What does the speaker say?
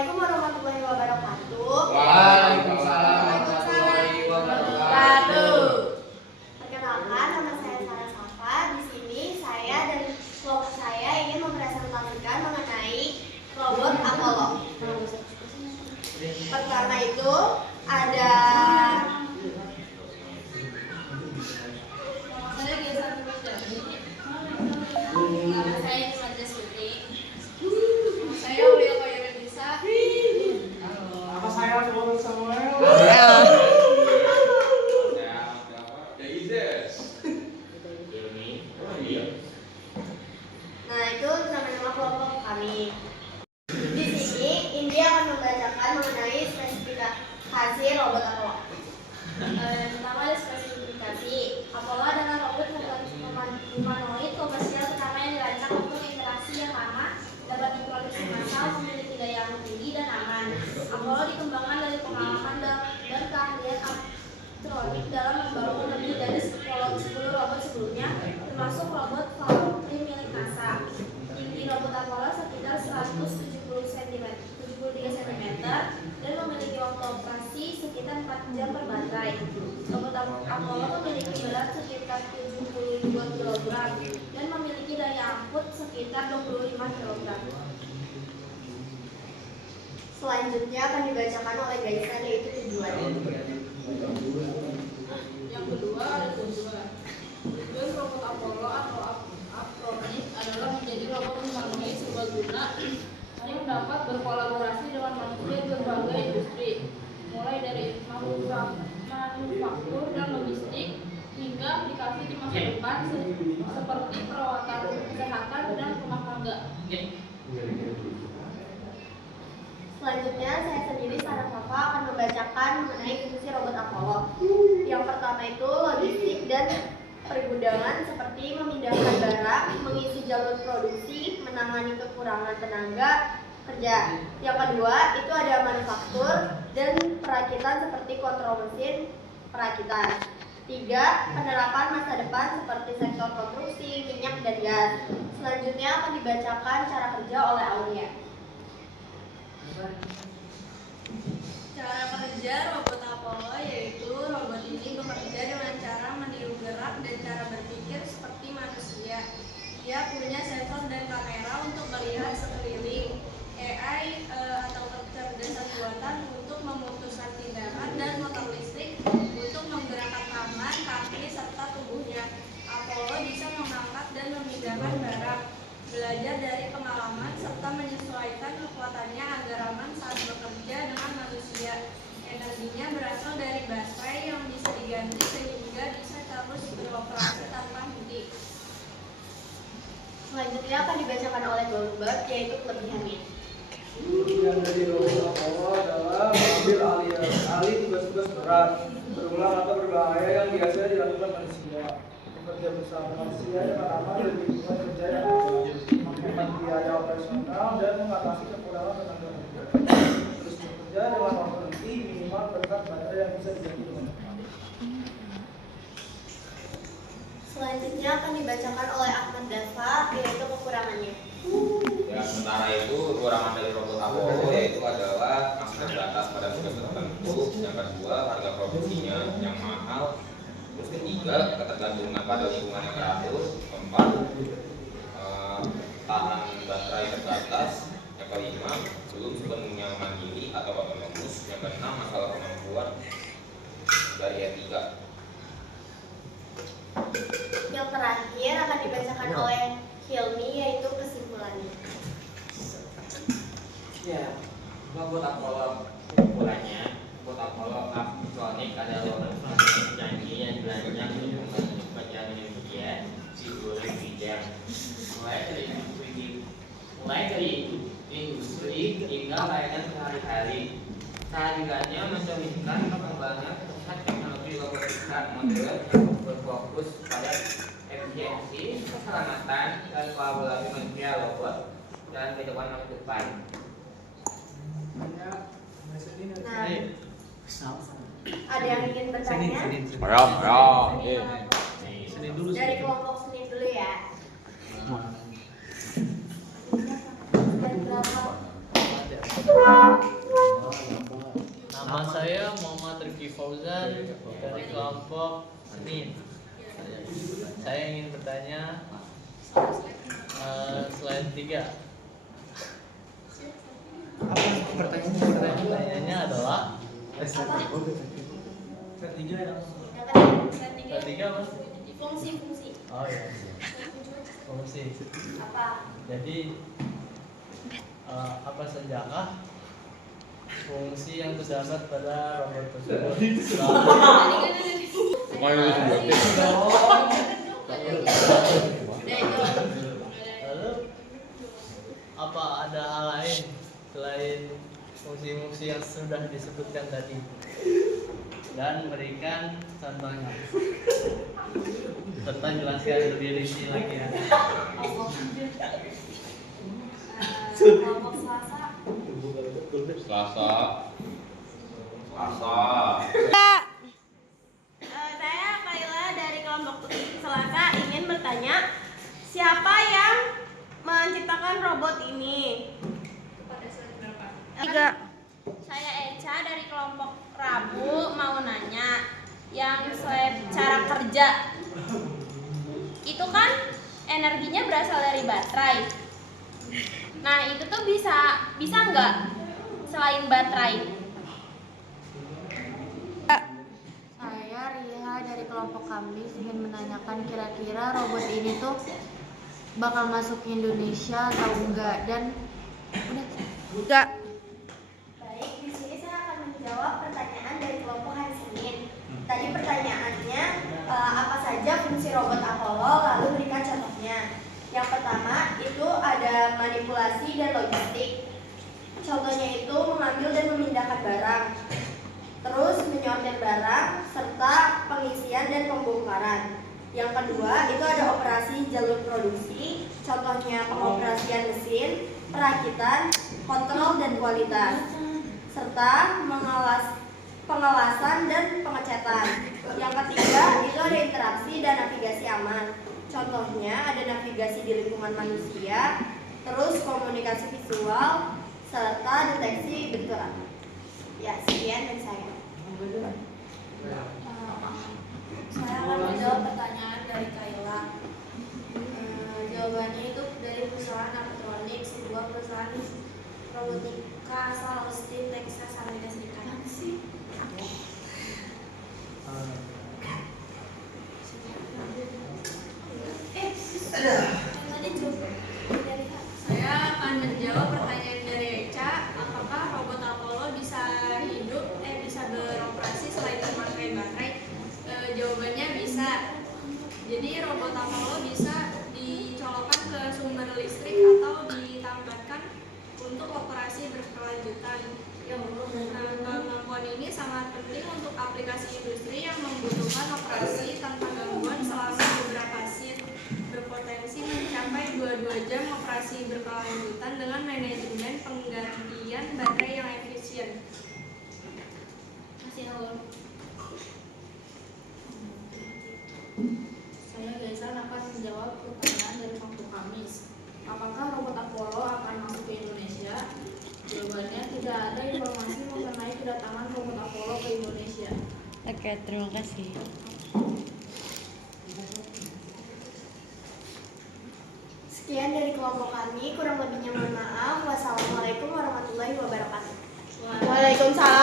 Assalamualaikum warahmatullahi wabarakatuh. Waalaikumsalam warahmatullahi wabarakatuh. Perkenalkan, nama saya Sarah Safa. Di sini saya dan kelompok saya ingin mempresentasikan mengenai robot Apollo. Pertama itu ada itu nama-nama kelompok kami. Di sini India akan membacakan mengenai spesifikasi robot Apollo. Pertama ada spesifikasi. Apollo adalah robot humanoid komersial pertama yang dirancang untuk interaksi yang lama, dapat diproduksi massal, memiliki daya angkut tinggi dan aman. Apollo dikembangkan dari pengalaman dan keahlian elektronik dalam membangun lebih dari 10 robot sebelumnya, termasuk robot Valkyrie milik NASA. Tinggi robot Apollo sekitar 173 cm dan memiliki waktu operasi sekitar 4 jam per baterai. Robot Apollo memiliki berat sekitar 72 kg dan memiliki daya angkut sekitar 25 kg. Selanjutnya akan dibacakan oleh Gaisa, yaitu tujuannya. Yang kedua ada tujuan. Tujuan robot Apollo atau Aptronik adalah menjadi robot humanoid serbaguna yang dapat berkolaborasi dengan manusia di berbagai industri, mulai dari manufaktur dan logistik hingga aplikasi di masa depan seperti perawatan kesehatan dan rumah tangga. Selanjutnya saya sendiri Sarah Safa akan membacakan mengenai fungsi robot Apollo. Yang pertama itu logistik dan pergudangan seperti memindahkan barang, mengisi jalur produksi, menangani kekurangan tenaga kerja. Yang kedua itu ada manufaktur dan perakitan seperti kontrol mesin perakitan. 3. Penerapan masa depan seperti sektor konstruksi, minyak dan gas. Selanjutnya akan dibacakan cara kerja oleh Aulia. Cara kerja robot Apollo yaitu robot ini bekerja dengan cara meniru gerak dan cara berpikir seperti manusia. Dia punya sensor dan kamera untuk melihat sekeliling, AI atau kecerdasan buatan untuk memutuskan tindakan, dan motor listrik untuk menggerakkan tangan, kaki, serta tubuhnya. Apollo bisa mengangkat dan memindahkan barang, belajar dari pengalaman, serta menyesuaikan kekuatannya agar aman saat bekerja dengan manusia. Energinya berasal dari baterai yang bisa diganti sehingga bisa terus beroperasi tanpa henti. Selanjutnya akan dibacakan oleh Goldberg, yaitu kelebihannya. Yang dari robot Apollo adalah mengambil alih tugas-tugas berat, berulang atau berbahaya yang biasanya dilakukan manusia. Bekerja bersama manusia yang aman dan lingkungan kerja yang aman, menghemat biaya operasional dan mengatasi kekurangan tenaga kerja. Terus bekerja dengan waktu henti minimal berkat baterai yang bisa diganti dengan cepat. Selanjutnya akan dibacakan oleh Ahmad Dava, yaitu kekurangannya. Ya, sementara itu kekurangan dari robot Apollo yaitu adalah masih terbatas pada tugas tertentu. Yang kedua, harga produksinya yang mahal. Terus ketiga, ketergantungan pada lingkungan yang teratur. Keempat, tahan baterai terbatas. Yang kelima, belum sepenuhnya mandiri atau otonomus. Yang keenam, masalah kemampuan dari etika. Yang terakhir akan dibacakan oleh Hilmi, yaitu kesimpulannya. Ya, robot Apollo kesimpulannya, robot Apollo Aptronik adalah robot canggih yang dirancang untuk membantu pekerjaan manusia di berbagai bidang, mulai dari industri hingga layanan sehari-hari. Kehadirannya mencerminkan perkembangan pesat teknologi robotika modern yang berfokus pada efisiensi, keselamatan, dan kolaborasi manusia robot dan kehidupan masa depan. Nah, ada yang ingin bertanya? Dari kelompok Senin dulu ya. Dan berapa? Fauzan dari kelompok Senin. Saya ingin bertanya slide 3. Pertanyaannya adalah Ketiga ya. slide 3 apa? Fungsi-fungsi. Oh iya. Fungsi. Apa? Jadi apa sajakah fungsi yang terdapat pada robot tersebut? Lalu apa ada hal lain selain fungsi-fungsi yang sudah disebutkan tadi? Dan berikan contohnya. Serta jelaskan lebih rinci lagi ya. Kelompok Selasa. Selasa. Saya Kaila dari kelompok Selasa ingin bertanya, siapa yang menciptakan robot ini? Saya Eca dari kelompok Rabu mau nanya yang cara kerja itu kan energinya berasal dari baterai. Nah itu tuh bisa nggak selain baterai? Saya Riha dari kelompok Kamis ingin menanyakan kira-kira robot ini tuh bakal masuk ke Indonesia atau enggak, dan enggak. Baik, di sini saya akan menjawab pertanyaan dari kelompok hari Senin. Tadi pertanyaannya apa saja fungsi robot Apollo, lalu berikan contohnya. Yang pertama itu ada manipulasi dan logistik. Contohnya itu mengambil dan memindahkan barang, terus menyortir barang, serta pengisian dan pembongkaran. Yang kedua itu ada operasi jalur produksi, contohnya pengoperasian mesin, perakitan, kontrol dan kualitas, serta pengawasan dan pengecetan. Yang ketiga itu ada interaksi dan navigasi aman, contohnya ada navigasi di lingkungan manusia, terus komunikasi visual, serta deteksi benturan. Ya, sekian dari saya. Saya akan menjawab pertanyaan dari Kaila. Jawabannya itu dari perusahaan Aptronics, sebuah perusahaan robotika asal Austin, Texas, Amerika Serikat. Saya akan menjawab pertanyaan dari Eca, apakah robot Apollo bisa beroperasi selain memakai baterai? Jawabannya bisa. Jadi robot Apollo bisa dicolokkan ke sumber listrik atau ditambahkan untuk operasi berkelanjutan. Kemampuan ini sangat penting untuk aplikasi industri yang membutuhkan operasi tanpa gangguan selama beberapa shift, berpotensi mencapai 22 jam operasi berkelanjutan dengan manajemen penggantian baterai yang efisien. Masih halo. Saya Gaisan akan menjawab pertanyaan dari kelompok Kamis. Apakah robot Apollo akan masuk ke Indonesia? Jawabannya tidak ada informasi mengenai kedatangan robot Apollo ke Indonesia. Oke, terima kasih. Sekian dari kelompok kami, kurang lebihnya mohon maaf. Wassalamualaikum warahmatullahi wabarakatuh. Waalaikumsalam